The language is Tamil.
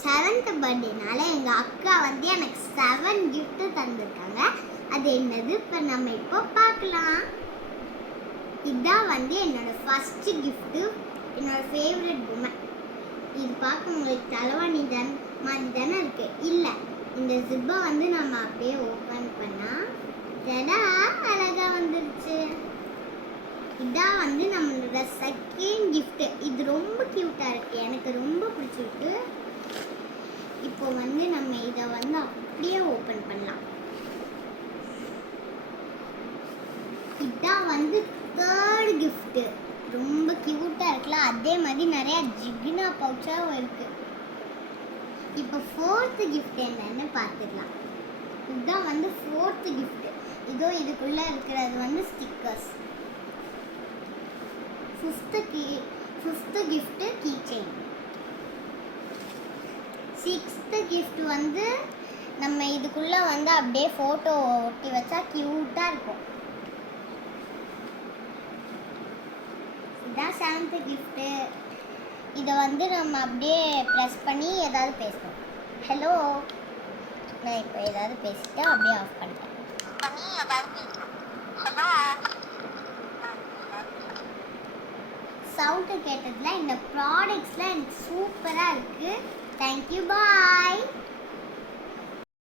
7th பர்த்டேனால எங்கள் அக்கா வந்து எனக்கு 7 gift தந்திருக்காங்க. அது என்னது இப்போ நம்ம இப்போ பார்க்கலாம். இதுதான் வந்து என்னோட ஃபர்ஸ்ட் gift, என்னோட ஃபேவரட் பொம்மை. இது பார்க்க உங்களுக்கு தலைவாணி மாதிரி தானே இருக்கு. இல்லை, இந்த ஜிப்பை வந்து நம்ம அப்படியே ஓப்பன் பண்ணால் ஜடா அழகா வந்துருச்சு. இதான் வந்து நம்மளோட செகண்ட் gift. இது ரொம்ப க்யூட்டாக இருக்கு, எனக்கு ரொம்ப பிடிச்சிருக்கு. இப்போ வந்து நம்ம இதை வந்து அப்படியே ஓப்பன் பண்ணலாம். இதான் வந்து தேர்ட் gift. ரொம்ப க்யூட்டாக இருக்குல்ல, அதே மாதிரி நிறையா ஜிகினா பவுச்சாகவும் இருக்கு. இப்போ ஃபோர்த் gift என்னன்னு பார்த்துக்கலாம். இதுதான் வந்து ஃபோர்த் gift. இதோ இதுக்குள்ளே இருக்கிறது வந்து stickers. Fifth gift key chain. 6th gift வந்து நம்ம இதுக்குள்ளே வந்து அப்படியே ஃபோட்டோ ஒட்டி வச்சா க்யூட்டாக இருக்கும். இதுதான் 7th gift. இதை வந்து நம்ம அப்படியே ப்ரெஸ் பண்ணி ஏதாவது பேசணும். ஹலோ, நான் இப்போ ஏதாவது பேசிட்டு அப்படியே ஆஃப் பண்ணிட்டேன். சவுண்டு கேட்டதில் இந்த ப்ராடக்ட்ஸ்லாம் எனக்கு சூப்பராக இருக்குது. தேங்க்யூ, பாய்.